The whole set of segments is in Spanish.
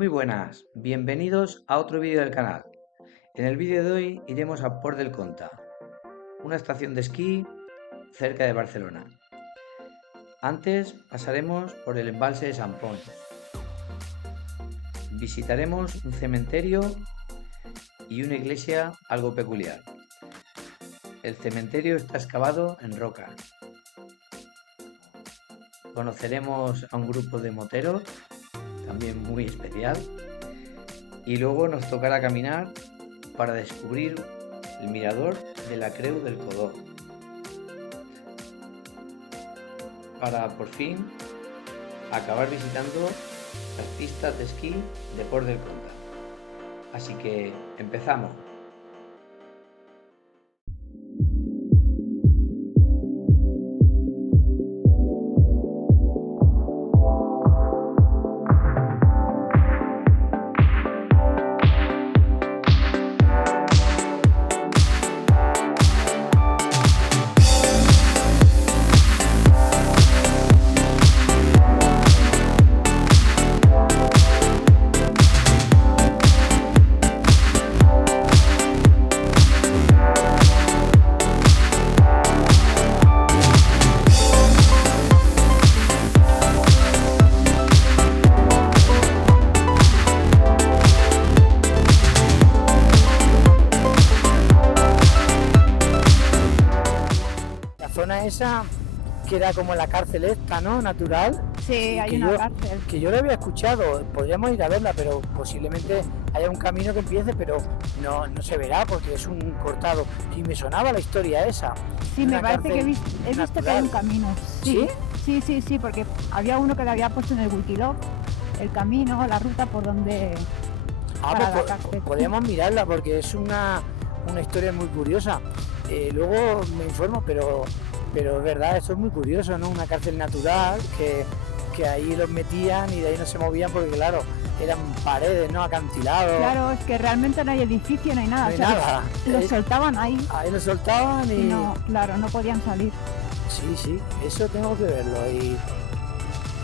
Muy buenas, bienvenidos a otro vídeo del canal. En el vídeo de hoy iremos a Port del Comte, una estación de esquí cerca de Barcelona. Antes pasaremos por el embalse de Sant Pont. Visitaremos un cementerio y una iglesia algo peculiar. El cementerio está excavado en roca. Conoceremos a un grupo de moteros, también muy especial, y luego nos tocará caminar para descubrir el mirador de la Creu del Codó, para por fin acabar visitando las pistas de esquí de Port del Comte. Así que empezamos. Esa que era como la cárcel esta, ¿no? Natural. Sí, hay una cárcel. Que yo lo había escuchado, podríamos ir a verla, pero posiblemente haya un camino que empiece, pero no se verá porque es un cortado. Y me sonaba la historia esa. Sí, me parece que he visto que hay un camino. ¿Sí? Sí, porque había uno que le había puesto en el Wikilog, el camino, la ruta por donde... Pues podríamos mirarla porque es una historia muy curiosa. Luego me informo, pero es verdad, esto es muy curioso, ¿no? Una cárcel natural que ahí los metían y de ahí no se movían porque, claro, eran paredes, ¿no? Acantilados. Claro, es que realmente no hay edificio, no hay nada. No hay nada. Los soltaban ahí. Ahí los soltaban y... No, claro, no podían salir. Sí, eso tengo que verlo y...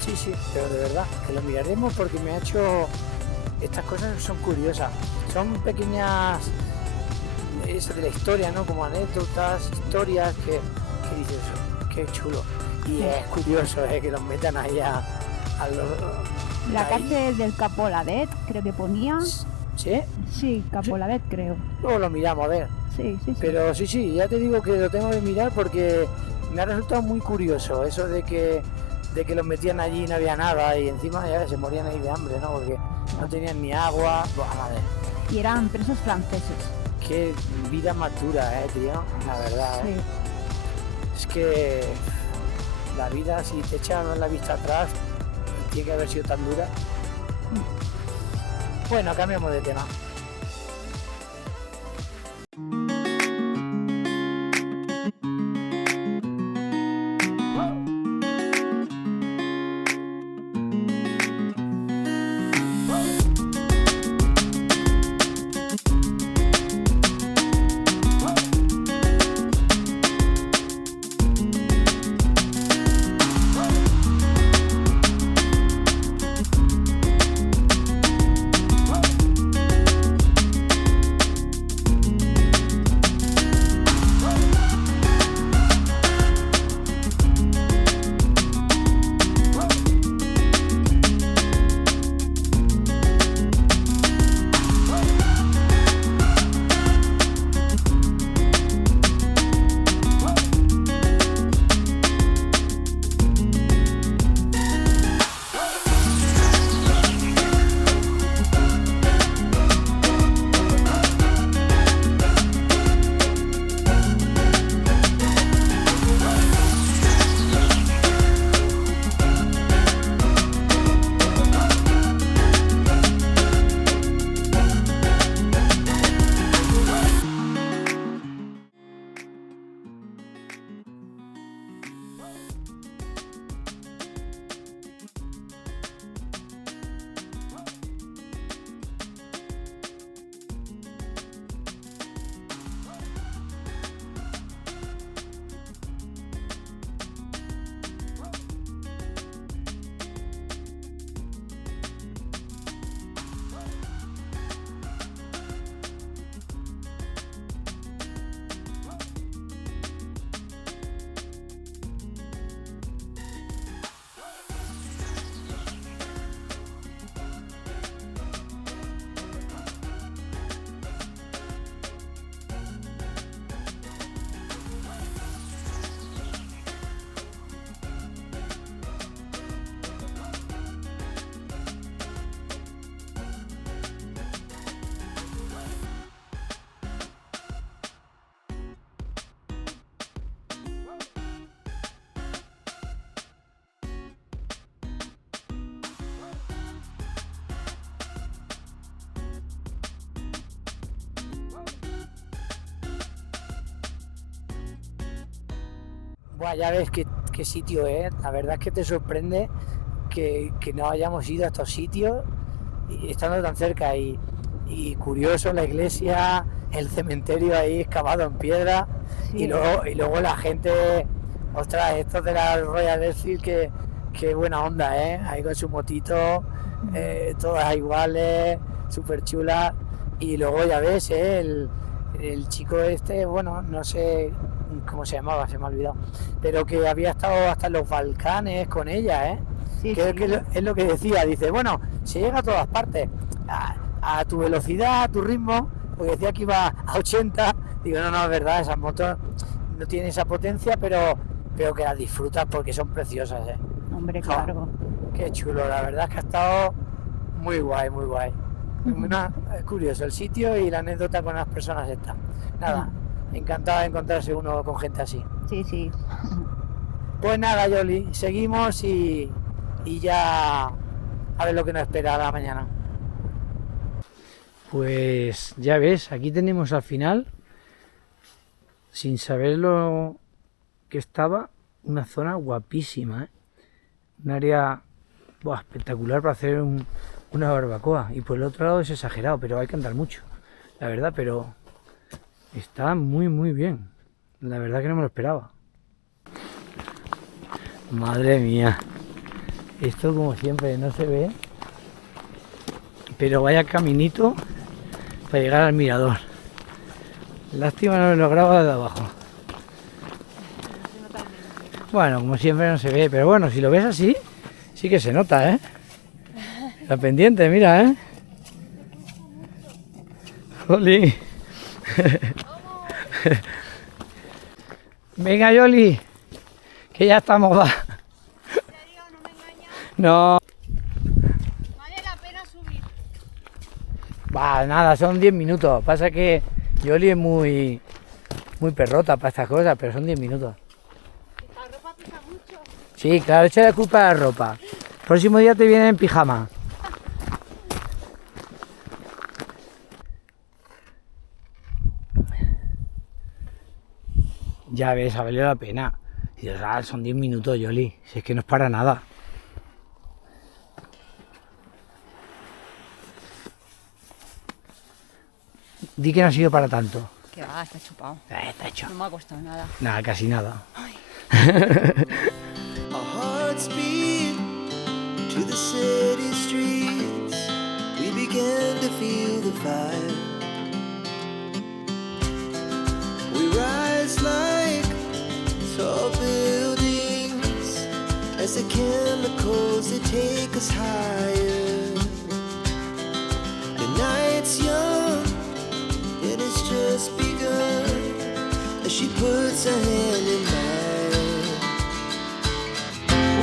Sí, pero de verdad, que lo miraremos porque me ha hecho... Estas cosas son curiosas, son pequeñas... Eso de la historia, ¿no? Como anécdotas, historias que dices, qué chulo. Y es curioso que los metan ahí a los... La cárcel del Capoladet, creo que ponía. ¿Sí? Sí, Capoladet, creo. Luego lo miramos, a ver. Sí. Pero sí, ya te digo que lo tengo que mirar porque me ha resultado muy curioso eso de que los metían allí y no había nada y encima ya se morían ahí de hambre, ¿no? Porque no tenían ni agua. Buah, madre. Y eran presos franceses. Qué vida más dura, tío, la verdad, Sí. Es que la vida, si te echan la vista atrás, tiene que haber sido tan dura. Bueno, cambiamos de tema. Buah, ya ves qué sitio es. La verdad es que te sorprende que no hayamos ido a estos sitios y estando tan cerca. Y curioso, la iglesia, el cementerio ahí excavado en piedra. Sí. Y luego la gente, ostras, estos de la Royal Enfield, que buena onda, ¿eh? Ahí con su motito, todas iguales, súper chulas. Y luego ya ves, ¿eh? El chico este, bueno, no sé cómo se llamaba, se me ha olvidado, pero que había estado hasta en los Balcanes con ella, ¿eh? Sí, Que sí. es lo que decía, dice, bueno, se llega a todas partes, a tu velocidad, a tu ritmo, porque decía que iba a 80, digo, no, es verdad, esas motos no tienen esa potencia, pero que las disfrutas porque son preciosas, ¿eh? Hombre, claro. Qué chulo, la verdad es que ha estado muy guay, muy guay. Es curioso el sitio y la anécdota con las personas estas. Nada, encantado de encontrarse uno con gente así. Sí, sí. Pues nada, Yoli, seguimos y ya a ver lo que nos espera a la mañana. Pues ya ves, aquí tenemos al final, sin saber lo que estaba, una zona guapísima, ¿eh? Un área espectacular para hacer una barbacoa. Y por el otro lado es exagerado, pero hay que andar mucho, la verdad, pero está muy muy bien. La verdad que no me lo esperaba. Madre mía, esto como siempre no se ve, pero vaya caminito para llegar al mirador. Lástima no lo grabo de abajo. Bueno, como siempre no se ve, pero bueno, si lo ves así, sí que se nota, ¿eh? La pendiente, mira, ¿eh? Joli. Venga, Yoli, que ya estamos, va. No. Vale la pena subir. Va, nada, son 10 minutos. Pasa que Yoli es muy perrota para estas cosas, pero son 10 minutos. La ropa pesa mucho. Sí, claro, echa la culpa a la ropa. El próximo día te viene en pijama. Ya ves, ha valido la pena. Y dices, son 10 minutos, Yoli. Si es que no es para nada. Di que no ha sido para tanto. Que va, está chupado. Está hecho. No me ha costado nada. Nada, casi nada. Our hearts beat to the city streets. We began to feel the fire. We rise like tall buildings as the chemicals they take us higher. The night's young and it's just begun as she puts her hand in mine.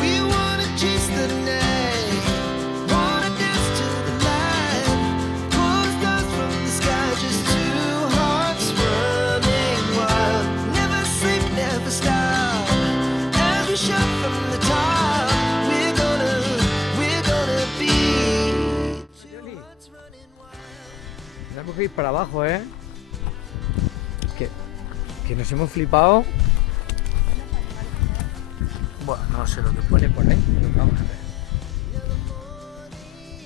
We wanna chase the night, wanna dance to the light, pull stars from the sky, just two hearts running wild. Never sleep, never stop, as we shout from the top. We're gonna be two hearts running wild. Tenemos que ir para abajo, ¿eh? Que nos hemos flipado. Bueno, no sé lo que pone por ahí, pero vamos a ver.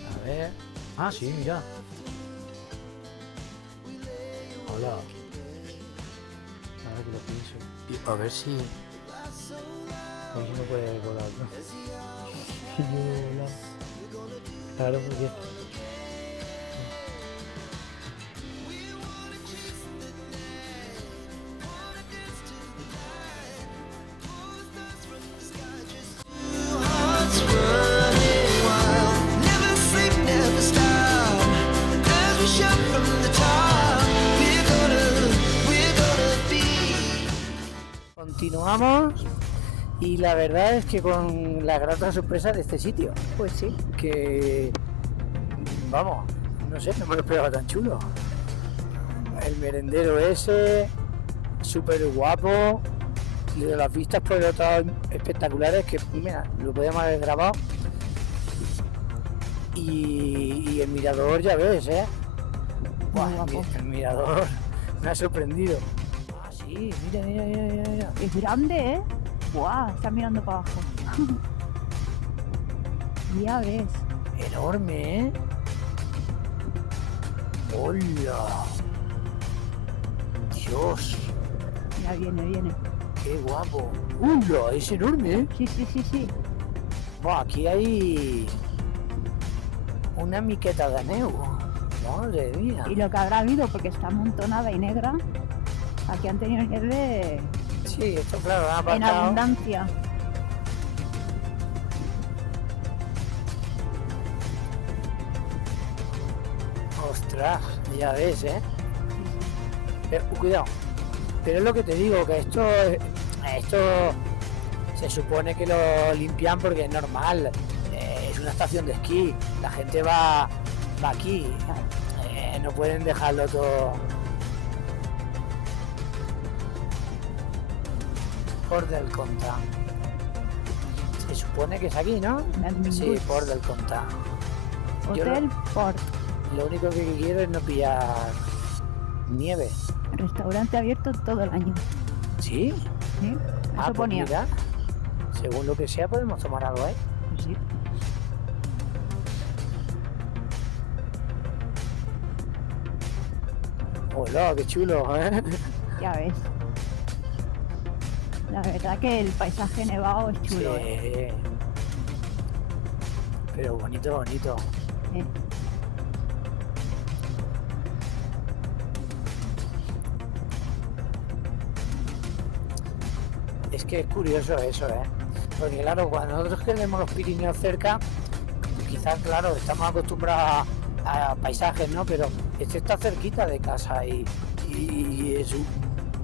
A ver. Ah, sí, mira. Hola. Ahora que lo pienso. Y a ver si. A ver si me puede volar, ¿no? Claro, porque. Continuamos y la verdad es que con la grata sorpresa de este sitio, Pues sí. que vamos, no sé, no me lo esperaba tan chulo. El merendero ese, súper guapo, y de las vistas por el otro lado espectaculares, que mira, lo podíamos haber grabado. Y el mirador ya ves, ¿eh? Buah, guapo. el mirador me ha sorprendido. Ah, sí, mira. Es grande, ¿eh? ¡Buah! Está mirando para abajo. Ya ves. Enorme, ¿eh? ¡Hola! Dios, Ya viene. qué guapo. ¡Hola! Es enorme, ¿eh? Sí. Buah, aquí hay una miqueta de neu. Madre mía. Y lo que habrá habido, porque está amontonada y negra, aquí han tenido nieve Sí, esto claro, lo han en apartado. abundancia. Ostras, ya ves, ¿eh? Pero, cuidado. Pero es lo que te digo, que esto se supone que lo limpian porque es normal. Es una estación de esquí. La gente va aquí. No pueden dejarlo todo. Port del Comtat. Se supone que es aquí, ¿no? Sí, Port del Comtat. yo lo- Hotel Port. Lo único que quiero es no pillar nieve. Restaurante abierto todo el año. ¿Sí? ¿Sí? Eso Pues ponía. mira, según lo que sea podemos tomar algo ahí. Pues sí. Hola, qué chulo, ¿eh? Ya ves. La verdad que el paisaje nevado es chulo. Sí. Pero bonito. ¿Eh? Es que es curioso eso, ¿eh? Porque claro, cuando nosotros tenemos los Pirineos cerca, quizás, claro, estamos acostumbrados a paisajes, ¿no? Pero este está cerquita de casa y es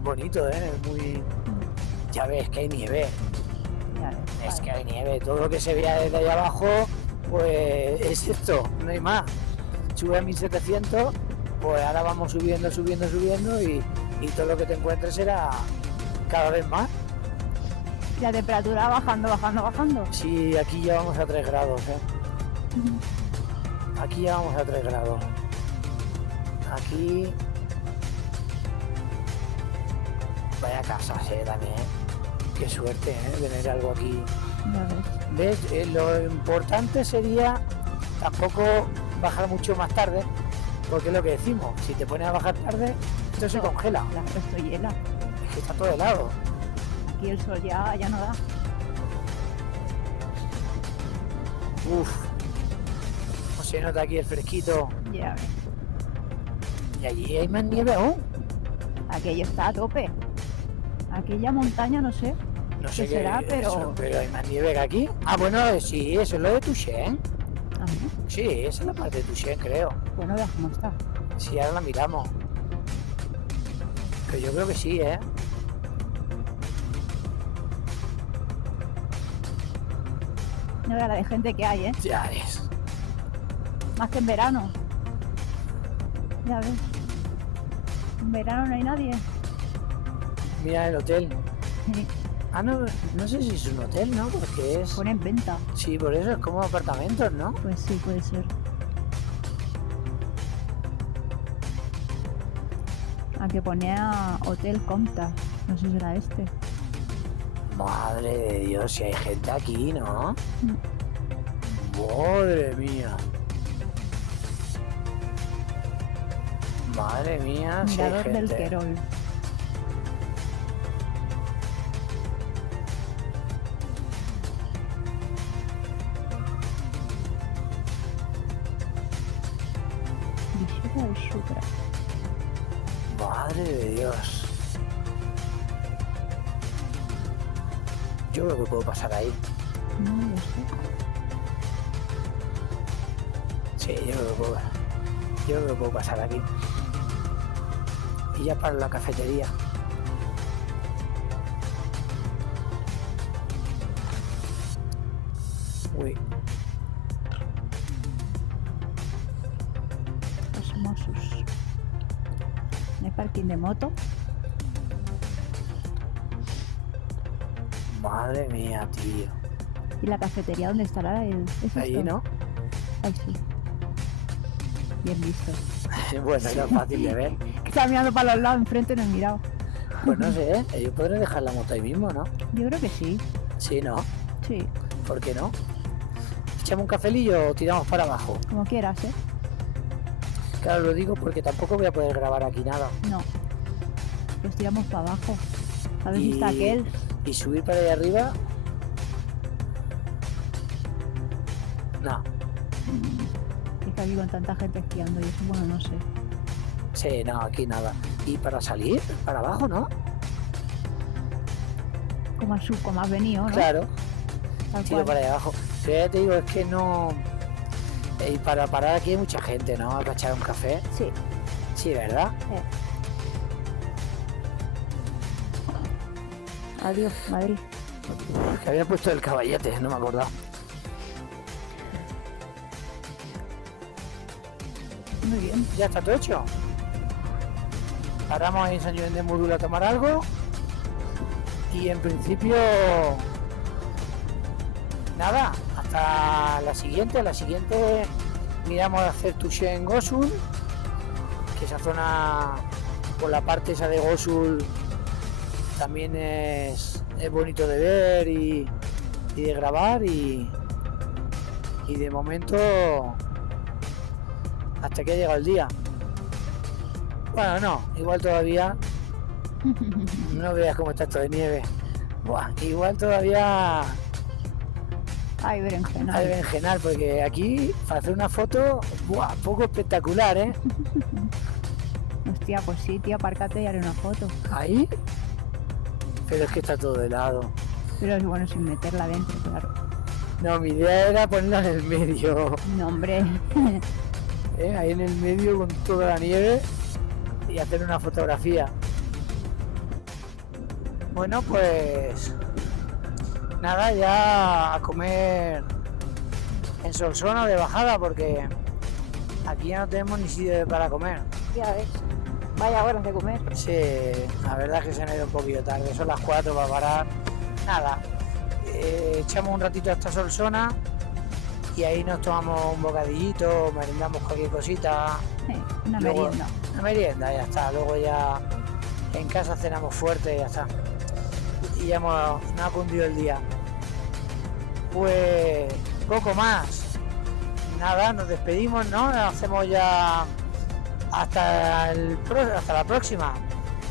bonito, ¿eh? Es muy... Ya ves que hay nieve, Ya ves. es Vale. que hay nieve. Todo lo que se vea desde ahí abajo, pues es esto, no hay más. Sube a 1700, pues ahora vamos subiendo y todo lo que te encuentres será cada vez más. La temperatura bajando. Sí, aquí ya vamos a 3 grados, ¿eh? Aquí ya vamos a 3 grados. Aquí... Vaya casa, también, ¿eh? Qué suerte, ¿eh? Tener algo aquí. Ya ves. ¿Ves? Lo importante sería tampoco bajar mucho más tarde, porque es lo que decimos, si te pones a bajar tarde, esto se congela. Claro, esto hiela. Es que está todo helado. Aquí el sol ya no da. Uf. No se nota aquí el fresquito. Ya ves. Y allí hay más nieve aún. Aquello está a tope. Aquella montaña, no sé. No sé ¿Qué será? Pero- pero hay más nieve que aquí. Ah, bueno, sí, eso es lo de Tuxén. Ah, ¿no? Sí, esa es la parte de Tuxén, creo. Bueno, veas cómo está. Sí, ahora la miramos. Pero yo creo que sí, ¿eh? No veas la de gente que hay, ¿eh? Ya es. Más que en verano. Ya ves. En verano no hay nadie. Mira el hotel. Ah, no sé si es un hotel, ¿no? Porque es... Pone en venta. Sí, por eso es como apartamentos, ¿no? Pues sí, puede ser. A que ponía Hotel Comta. No sé si será este. Madre de Dios, si hay gente aquí, ¿no? Madre mía. Madre mía, si hay Mirador del gente. Querol. Visita del Sucre. Madre de Dios. Yo creo que puedo pasar ahí. No lo sé. Sí, yo creo que puedo pasar aquí. Y ya para la cafetería. Uy, Los Mossos. ¿No hay parking de moto? madre mía, tío. ¿Y la cafetería dónde estará? ¿Es Ahí, esto? ¿no? Ahí sí. Bien visto. Bueno, era fácil de ver. Que estaba mirando para los lados, enfrente no he mirado. Pues no sé, ¿eh? Yo podré dejar la moto ahí mismo, ¿no? Yo creo que sí. Sí, ¿no? Sí, ¿Por qué no? ¿Echamos un cafelillo o tiramos para abajo? como quieras, ¿eh? Claro, lo digo porque tampoco voy a poder grabar aquí nada. No. Pues tiramos para abajo. A ver si está aquel. Y subir para allá arriba. No, Es que aquí con tanta gente esquiando y eso, bueno, no sé. sí, no, aquí nada. ¿Y para salir? Para abajo, ¿no? Como has venido, ¿no? Claro, Tal tiro cual. para allá abajo. Pero ya te digo, es que no... Y para parar aquí hay mucha gente, ¿no? Para echar un café. Sí. Sí, ¿verdad? Adiós, Madrid. Que había puesto el caballete, no me acordaba. Muy bien. Ya está todo hecho. Paramos en San Joan de Modula a tomar algo. Y en principio... Nada, hasta la siguiente. La siguiente miramos a hacer touché en Gosul. Que esa zona, por la parte esa de Gosul, también es bonito de ver y de grabar. Y de momento... hasta que ha llegado el día. Bueno, no, igual todavía no veas cómo está esto de nieve. Buah, igual todavía Ay, berenjena. hay berenjenal, porque aquí para hacer una foto, buah, poco espectacular, ¿eh? Hostia, pues sí, tío, apárcate y haré una foto. Ahí, pero es que está todo helado. Pero es bueno sin meterla dentro, claro. No, mi idea era ponerla en el medio, No, hombre. ¿eh? Ahí en el medio con toda la nieve y hacer una fotografía. Bueno, pues nada, ya a comer en Solsona de bajada, porque aquí ya no tenemos ni sitio para comer. Ya ves. Vaya horas de comer. Sí, la verdad es que se han ido un poquito tarde, son las 4 para parar. Nada, echamos un ratito hasta Solsona y ahí nos tomamos un bocadillito, merendamos cualquier cosita. Una Luego- merienda. Una merienda, ya está. Luego ya en casa cenamos fuerte y ya está. Y ya nos ha cundido el día. Pues poco más. Nada, nos despedimos, ¿no? Nos hacemos ya hasta la próxima.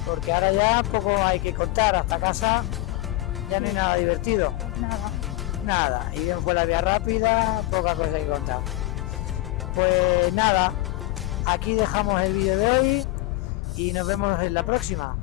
Porque ahora ya poco hay que contar. Hasta casa ya no hay nada divertido. Nada. Nada. Y bien fue la vía rápida, poca cosa hay que contar. Pues nada, aquí dejamos el vídeo de hoy y nos vemos en la próxima.